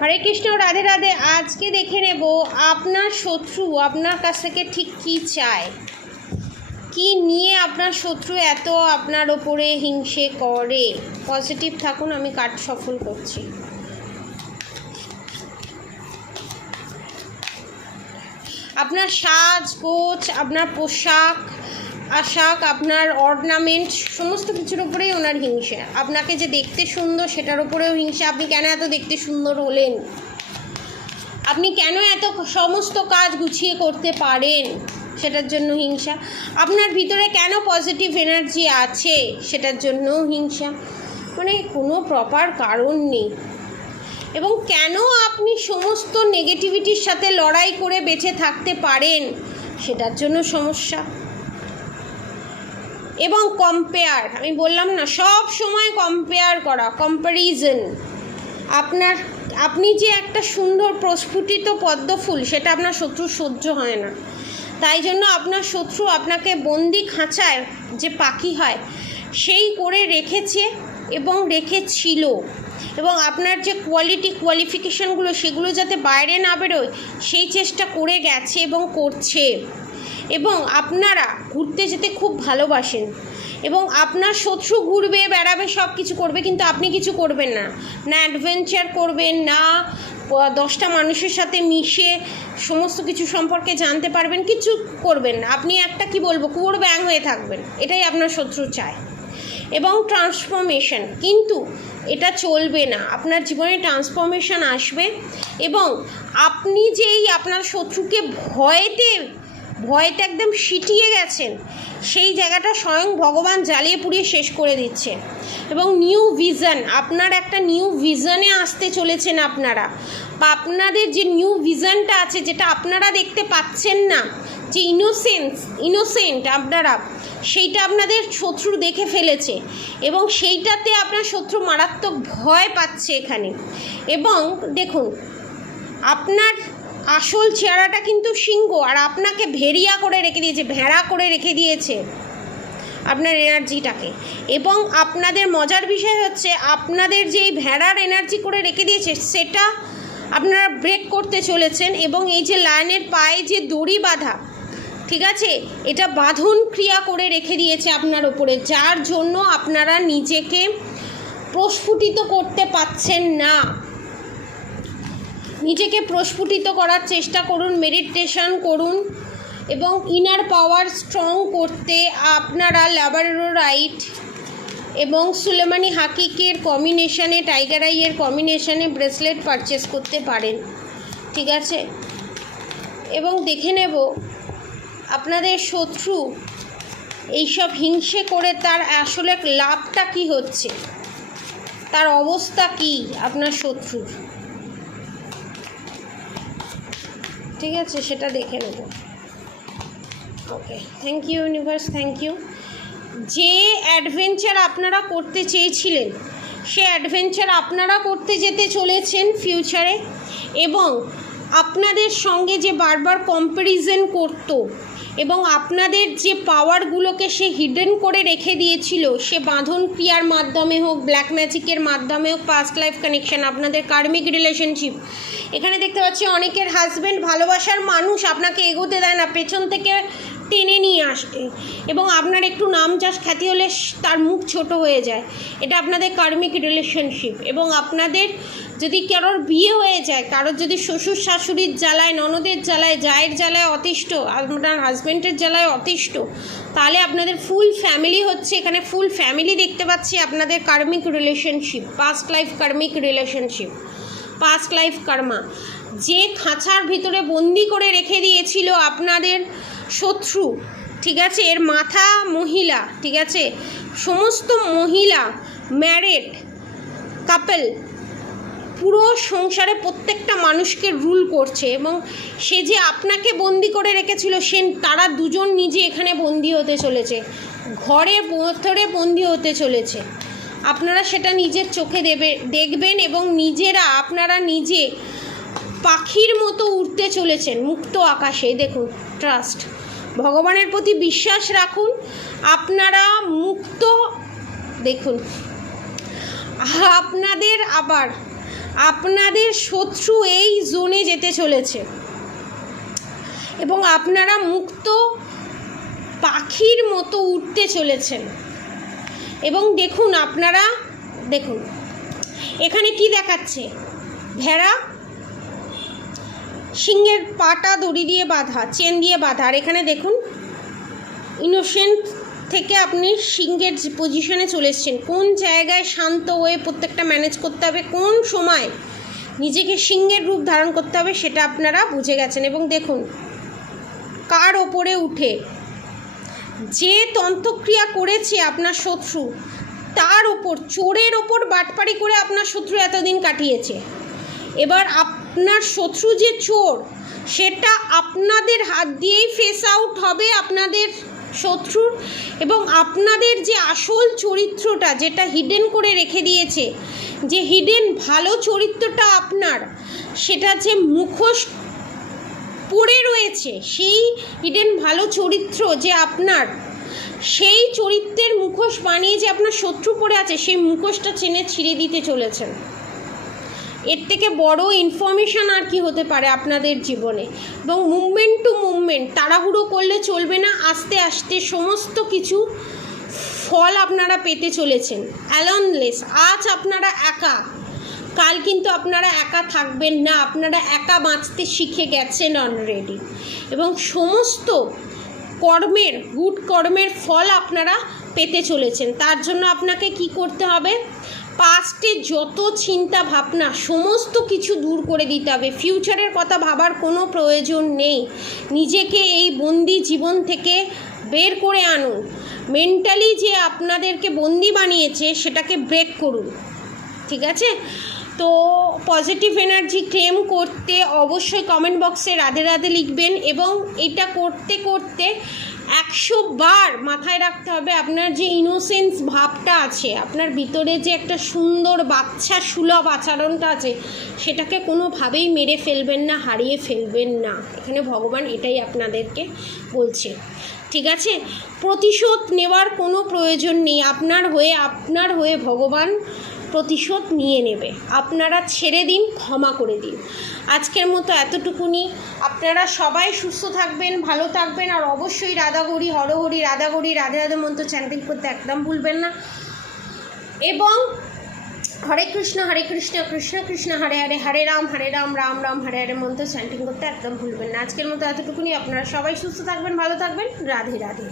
হরে কৃষ্ণ, রাধে রাধে। আজকে দেখে নেব আপনার শত্রু আপনার কাছ থেকে ঠিক কী চায়, কি নিয়ে আপনার শত্রু এত আপনার ওপরে হিংসে করে। পজিটিভ থাকুন, আমি কার্ড সফল করছি। আপনার সাজগোজ, আপনার পোশাক আশাক, আপনার অর্নামেন্ট, সমস্ত কিছুর উপরেই ওনার হিংসা। আপনাকে যে দেখতে সুন্দর সেটার উপরেও হিংসা। আপনি কেন এত দেখতে সুন্দর হলেন, আপনি কেন এত সমস্ত কাজ গুছিয়ে করতে পারেন সেটার জন্য হিংসা। আপনার ভিতরে কেন পজিটিভ এনার্জি আছে সেটার জন্যও হিংসা। মানে কোনো প্রপার কারণ নেই। এবং কেন আপনি সমস্ত নেগেটিভিটির সাথে লড়াই করে বেঁচে থাকতে পারেন সেটার জন্য সমস্যা। এবং কম্পেয়ার, আমি বললাম না, সব সময় কম্পেয়ার করা, কম্প্যারিজন। আপনি যে একটা সুন্দর প্রস্ফুটিত পদ্ম ফুল, সেটা আপনার শত্রু সহ্য হয় না। তাই জন্য আপনার শত্রু আপনাকে বন্দি খাঁচায় যে পাখি হয় সেই করে রেখেছে এবং রেখেছিল। এবং আপনার যে কোয়ালিফিকেশানগুলো সেগুলো যাতে বাইরে না বেরোয় সেই চেষ্টা করে গেছে এবং করছে। এবং আপনারা ঘুরতে যেতে খুব ভালোবাসেন এবং আপনার শত্রু ঘুরবে বেড়াবে সব কিছু করবে, কিন্তু আপনি কিছু করবেন না। না অ্যাডভেঞ্চার করবেন, না 10টা মানুষের সাথে মিশে সমস্ত কিছু সম্পর্কে জানতে পারবেন, কিছু করবেন না। আপনি একটা কি বলবো, কুয়োর ব্যাঙ হয়ে থাকবেন। এটাই আপনার শত্রু চায়। এবং ট্রান্সফরমেশন, কিন্তু এটা চলবে না। আপনার জীবনে ট্রান্সফরমেশন আসবে এবং আপনি যেই আপনার শত্রুকে ভয়েতে একদম সিটিয়ে গেছেন, সেই জায়গাটা স্বয়ং ভগবান জ্বালিয়ে পুড়িয়ে শেষ করে দিচ্ছে। এবং নিউ ভিশন, আপনার একটা নিউ ভিশনে আসতে চলেছেন আপনারা, বা আপনাদের যে নিউ ভিশনটা আছে যেটা আপনারা দেখতে পাচ্ছেন না, যে ইনোসেন্ট আপনারা, সেইটা আপনাদের শত্রু দেখে ফেলেছে এবং সেইটাতে আপনার শত্রু মারাত্মক ভয় পাচ্ছে এখানে। এবং দেখুন, আপনার আসল চেহারাটা কিন্তু সিংহ, আর আপনাকে ভেড়িয়া করে রেখে দিয়েছে, ভেড়া করে রেখে দিয়েছে আপনার এনার্জিটাকে। এবং আপনাদের মজার বিষয় হচ্ছে, আপনাদের যেই ভেড়ার এনার্জি করে রেখে দিয়েছে সেটা আপনারা ব্রেক করতে চলেছেন। এবং এই যে লায়নের পায়ে যে দড়ি বাঁধা, ঠিক আছে, এটা বাঁধন ক্রিয়া করে রেখে দিয়েছে আপনার ওপরে, যার জন্য আপনারা নিজেকে প্রস্ফুটিত করতে পারছেন না। নিজেকে প্রস্ফুটিত করার চেষ্টা করুন, মেডিটেশন করুন এবং ইনার পাওয়ার স্ট্রং করতে আপনারা ল্যাবারেরাইট এবং সুলেমানি হাকিকের কম্বিনেশানে, টাইগার আইয়ের কম্বিনেশানে ব্রেসলেট পারচেস করতে পারেন, ঠিক আছে। এবং দেখে নেব আপনাদের শত্রু এইসব হিংসে করে তার আসলে লাভটা কি হচ্ছে, তার অবস্থা কি আপনার শত্রুর, ঠিক আছে, সেটা দেখে নেব। Okay, thank you universe, thank you. যে অ্যাডভেঞ্চার আপনারা করতে চেয়েছিলেন সে অ্যাডভেঞ্চার আপনারা করতে যেতে চলেছেন ফিউচারে। এবং আপনাদের সঙ্গে যে বারবার কম্প্যারিজন করতো এবং আপনাদের যে পাওয়ারগুলোকে সে হিডেন করে রেখে দিয়েছিল, সে বাঁধন ক্রিয়ার মাধ্যমে হোক, ব্ল্যাক ম্যাজিকের মাধ্যমে হোক, পাস্ট লাইফ কানেকশন, আপনাদের কার্মিক রিলেশনশিপ। এখানে দেখতে পাচ্ছি অনেকের হাজব্যান্ড, ভালোবাসার মানুষ আপনাকে এগোতে দেয় না, পেছন থেকে টেনে নিয়ে আসে এবং আপনার একটু নাম যশ খ্যাতি হলে তার মুখ ছোট হয়ে যায়। এটা আপনাদের কার্মিক রিলেশনশিপ। এবং আপনাদের যদি কারোর বিয়ে হয়ে যায়, কারোর যদি শ্বশুর শাশুড়ির জ্বালায়, ননদের জ্বালায়, জায়ের জ্বালায় অতিষ্ঠ, আপনার হাজব্যান্ডের জ্বালায় অতিষ্ঠ, তাহলে আপনাদের ফুল ফ্যামিলি হচ্ছে, এখানে ফুল ফ্যামিলি দেখতে পাচ্ছি আপনাদের কার্মিক রিলেশনশিপ, পাস্ট লাইফ কার্মিক রিলেশনশিপ, পাস্ট লাইফ কর্মা। যে খাঁচার ভিতরে বন্দি করে রেখে দিয়েছিল আপনাদের শত্রু, ঠিক আছে, এর মাথা মহিলা, ঠিক আছে, সমস্ত মহিলা ম্যারেড কাপল পুরো সংসারে প্রত্যেকটা মানুষকে রুল করছে। এবং সে যে আপনাকে বন্দি করে রেখেছিল, তারা দুজন নিজে এখানে বন্দি হতে চলেছে, ঘরে ভেতরে বন্দি হতে চলেছে। আপনারা সেটা নিজের চোখে দেখবেন এবং আপনারা নিজে পাখির মতো উড়তে চলেছেন মুক্ত আকাশে। দেখুন, ট্রাস্ট, ভগবানের প্রতি বিশ্বাস রাখুন, আপনারা মুক্ত। দেখুন, আপনাদের আবার আপনাদের শত্রু এই জোনে যেতে চলেছে এবং আপনারা মুক্ত পাখির মতো উঠতে চলেছেন। এবং দেখুন, আপনারা দেখুন এখানে কি দেখাচ্ছে, ভেড়া, সিংহের পাটা দড়ি দিয়ে বাঁধা, চেন দিয়ে বাঁধা। আর এখানে দেখুন ইনোসেন্ট থেকে আপনি সিংহের পজিশনে চলে এসেছেন। কোন জায়গায় শান্ত হয়ে প্রত্যেকটা ম্যানেজ করতে হবে, কোন সময় নিজেকে সিংহের রূপ ধারণ করতে হবে, সেটা আপনারা বুঝে গেছেন। এবং দেখুন কার ওপরে উঠে যে তন্ত্রক্রিয়া করেছে আপনার শত্রু, তার ওপর, চোরের ওপর বাটপাড়ি করে আপনার শত্রু এতদিন কাটিয়েছে। এবার আপনার শত্রু যে চোর, সেটা আপনাদের হাত দিয়েই ফেস আউট হবে আপনাদের শত্রুর। এবং আপনাদের যে আসল চরিত্রটা, যেটা হিডেন করে রেখে দিয়েছে, যে হিডেন ভালো চরিত্রটা আপনার, সেটা যে মুখোশ পড়ে রয়েছে, সেই হিডেন ভালো চরিত্র যে আপনার, সেই চরিত্রের মুখোশ বানিয়ে যে আপনার শত্রু পড়ে আছে, সেই মুখোশটা ছিঁড়ে দিতে চলেছেন। এর থেকে বড় ইনফরমেশন আর কি হতে পারে আপনাদের জীবনে। এবং মুভমেন্ট টু মুভমেন্ট, তাড়াহুড়ো করলে চলবে না, আস্তে আস্তে সমস্ত কিছু ফল আপনারা পেতে চলেছেন। অ্যালোনলেস, আজ আপনারা একা, কাল কিন্তু আপনারা একা থাকবেন না, আপনারা একা বাঁচতে শিখে গেছেন অলরেডি। এবং সমস্ত কর্মের, গুড কর্মের ফল আপনারা পেতে চলেছেন। তার জন্য আপনাকে কি করতে হবে, পাস্টে যত চিন্তা ভাবনা সমস্ত কিছু দূর করে দিতে হবে। ফিউচারের কথা ভাবার কোনো প্রয়োজন নেই। নিজেকে এই বন্দি জীবন থেকে বের করে আনুন। মেন্টালি যে আপনাদেরকে বন্দি বানিয়েছে, সেটাকে ব্রেক করুন। ঠিক আছে? তো পজিটিভ এনার্জি ক্লেম করতে অবশ্যই কমেন্ট বক্সে রাধে রাধে লিখবেন। এবং এটা করতে করতে 100 বার মাথায় রাখতে হবে, আপনার যে ইনোসেন্স ভাবটা আছে, আপনার ভিতরে যে একটা সুন্দর বাচ্চা সুলভ আচরণটা আছে, সেটাকে কোনোভাবেই মেরে ফেলবেন না, হারিয়ে ফেলবেন না। এখানে ভগবান এটাই আপনাদেরকে বলছে। ঠিক আছে? প্রতিশোধ নেওয়ার কোনো প্রয়োজন নেই। আপনার হয়ে ভগবান প্রতিশোধ নিয়ে নেবে। আপনারা ছেড়ে দিন, ক্ষমা করে দিন। আজকের মতো এতটুকুনি। আপনারা সবাই সুস্থ থাকবেন, ভালো থাকবেন। আর অবশ্যই রাধাগৌরী, হরহরি, রাধাগৌরী, রাধে রাধে মন্ত্র চ্যান্টিং করতে একদম ভুলবেন না। এবং হরে কৃষ্ণ কৃষ্ণ কৃষ্ণ হরে হরে, হরে রাম রাম রাম হরে হরে মন্ত্র চ্যান্টিং করতে একদম ভুলবেন না। আজকের মতো এতটুকুনি। আপনারা সবাই সুস্থ থাকবেন, ভালো থাকবেন। রাধে রাধে।